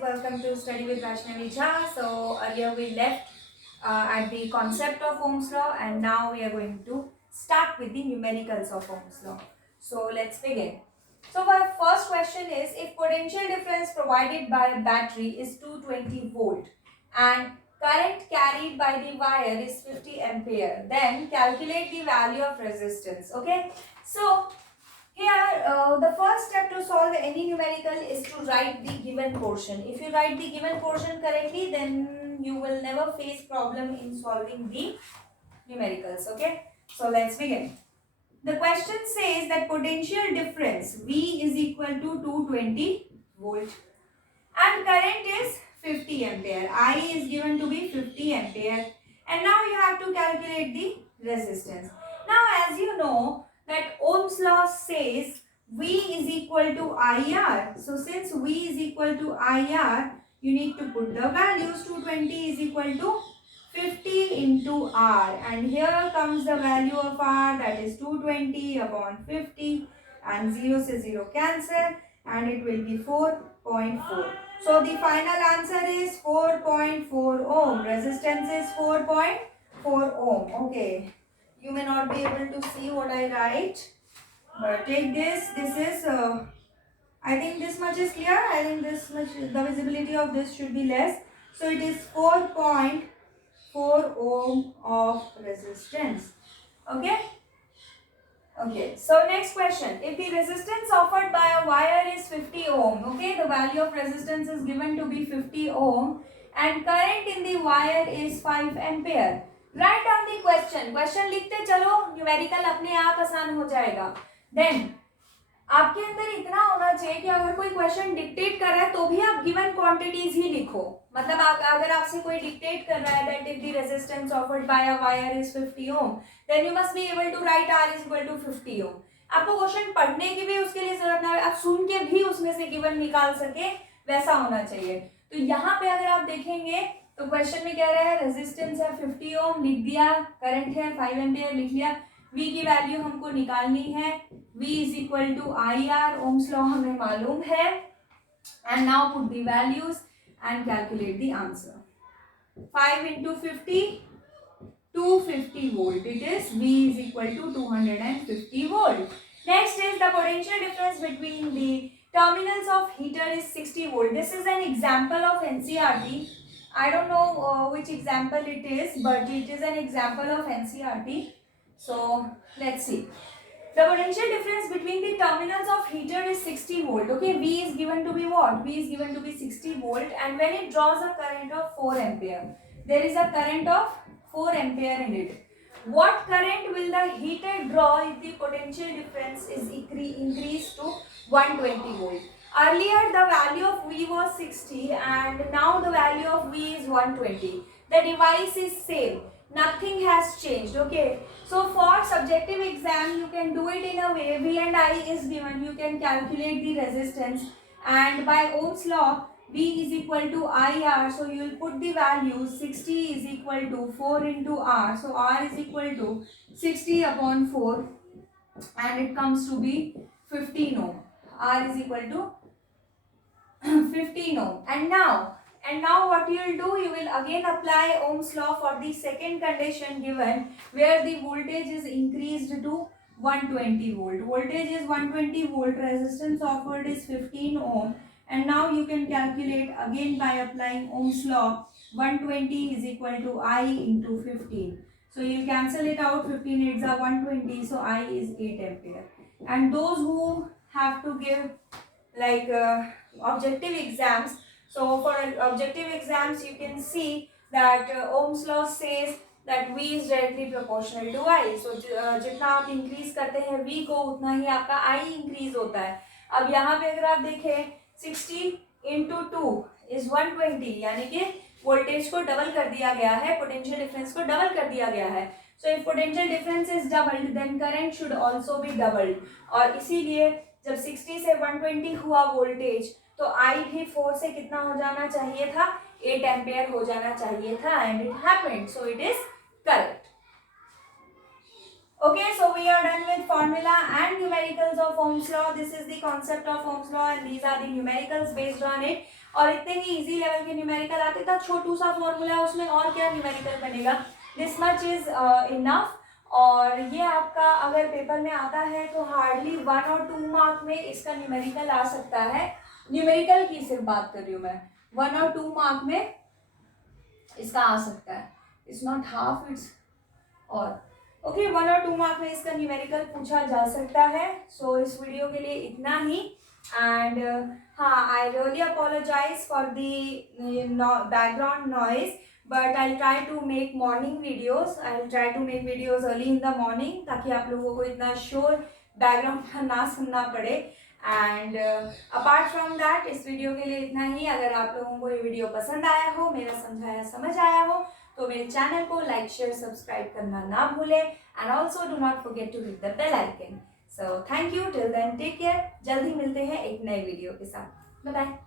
welcome to Study with Vaishnavi Jha. So earlier we left at the concept of Ohm's law and now we are going to start with the numericals of Ohm's law. So let's begin. So our first question is, if potential difference provided by a battery is 220 volt and current carried by the wire is 50 ampere, then calculate the value of resistance. Okay, so here, the first step to solve any numerical is to write the given portion. If you write the given portion correctly, then you will never face problem in solving the numericals. Okay, so let's begin. The question says that potential difference V is equal to 220 volt and current is 50 ampere. I is given to be 50 ampere, and now you have to calculate the resistance. Now, as you know that Ohm's law says V is equal to IR. So since V is equal to IR, you need to put the values. 220 is equal to 50 into R, and here comes the value of R, that is 220 upon 50, and 0 से 0 cancel, and it will be 4.4. So the final answer is 4.4 ohm. Resistance is 4.4 ohm. Okay, you may not be able to see what I write, but take this. This is I think this much is clear. I think this much, the visibility of this should be less. So it is 4.4 ohm of resistance. Okay. Okay, so next question. If the resistance offered by a wire is 50 ohm, okay, the value of resistance is given to be 50 ohm and current in the wire is 5 ampere. Write down the question. Question लिखते चलो, numerical अपने आप आसान हो जाएगा. Then आपके अंदर इतना होना चाहिए कि अगर कोई क्वेश्चन डिक्टेट कर रहा है तो भी आप गिवन क्वांटिटीज ही लिखो. मतलब अगर आपसे कोई डिक्टेट कर रहा है that if the resistance offered by a wire is 50 ohm, then you must be able to write R is equal to 50 ohm. आपको क्वेश्चन पढ़ने की भी उसके लिए जरूरत ना है, आप सुन के भी उसमें से गिवन निकाल सके, वैसा होना चाहिए. तो यहाँ पे अगर आप देखेंगे तो क्वेश्चन में कह रहा है रेजिस्टेंस है 50 ओम, लिख दिया. करंट है 5 एम्पियर, लिख लिया. V की वैल्यू हमको निकालनी है. V is equal to IR. Ohm's law हमें मालूम है. And now put the values and calculate the answer. 5 into 50, 250 volt. It is V is equal to 250 volt. Next is the potential difference between the terminals of heater is 60 volt. This is an example of NCERT. I don't know which example it is, but it is an example of NCERT. So let's see. The potential difference between the terminals of heater is 60 volt. Okay, V is given to be what? V is given to be 60 volt, and when it draws a current of 4 ampere, there is a current of 4 ampere in it. What current will the heater draw if the potential difference is increased to 120 volt? Earlier the value of V was 60 and now the value of V is 120. The device is same. Nothing has changed. Okay, so for subjective exam you can do it in a way V and I is given, you can calculate the resistance, and by Ohm's law V is equal to IR, so you will put the value 60 is equal to 4 into R, so R is equal to 60 upon 4 and it comes to be 15 ohm. R is equal to 15 ohm. And now what you will do, you will again apply Ohm's law for the second condition given where the voltage is increased to 120 volt. Voltage is 120 volt, resistance offered is 15 ohm, and now you can calculate again by applying Ohm's law. 120 is equal to I into 15. So you will cancel it out, 15 8s are 120, so I is 8 ampere. And those who have to give like objective exams, so for objective exams you can see that Ohm's law says that V is directly proportional to I. So जितना आप increase करते हैं V को उतना ही आपका I increase होता है. अब यहाँ पे अगर आप देखें 60 into 2 is 120, यानी कि वोल्टेज को डबल कर दिया गया है, पोटेंशियल डिफरेंस को डबल कर दिया गया है. So if potential difference is doubled, then current should also be doubled. और इसीलिए जब 60 से 120 हुआ वोल्टेज तो I भी 4 से कितना हो जाना चाहिए था, 8 एम्पियर हो जाना चाहिए था, and it happened, so it is correct. Okay, so we are done with formula and numericals of Ohm's law. This is the concept of Ohm's law and these are the numericals based on it. और इतने ही easy level के numerical आते था, छोटू सा formula है उसमें और क्या न्यूमेरिकल बनेगा. This much is enough. और ये आपका अगर पेपर में आता है तो हार्डली 1 और 2 मार्क में इसका न्यूमेरिकल आ सकता है. न्यूमेरिकल की सिर्फ बात कर रही हूँ मैं. 1 और 2 मार्क में इसका आ सकता है. इट्स नॉट हाफ, इट्स और ओके 1 और 2 मार्क में इसका न्यूमेरिकल पूछा जा सकता है. सो इस वीडियो के लिए इतना ही. एंड हाँ, I really apologise for the background noise, but I try to make morning videos. I'll try to make videos early in the morning ताकि आप लोगों को इतना शोर बैकग्राउंड का ना सुनना पड़े. एंड अपार्ट फ्रॉम दैट इस वीडियो के लिए इतना ही. अगर आप लोगों को ये वीडियो पसंद आया हो, मेरा समझाया समझ आया हो, तो मेरे चैनल को लाइक शेयर सब्सक्राइब करना ना भूलें. And also do not forget to hit the bell icon. So thank you. Till then take care. जल्दी मिलते हैं एक नए वीडियो के साथ. Bye bye.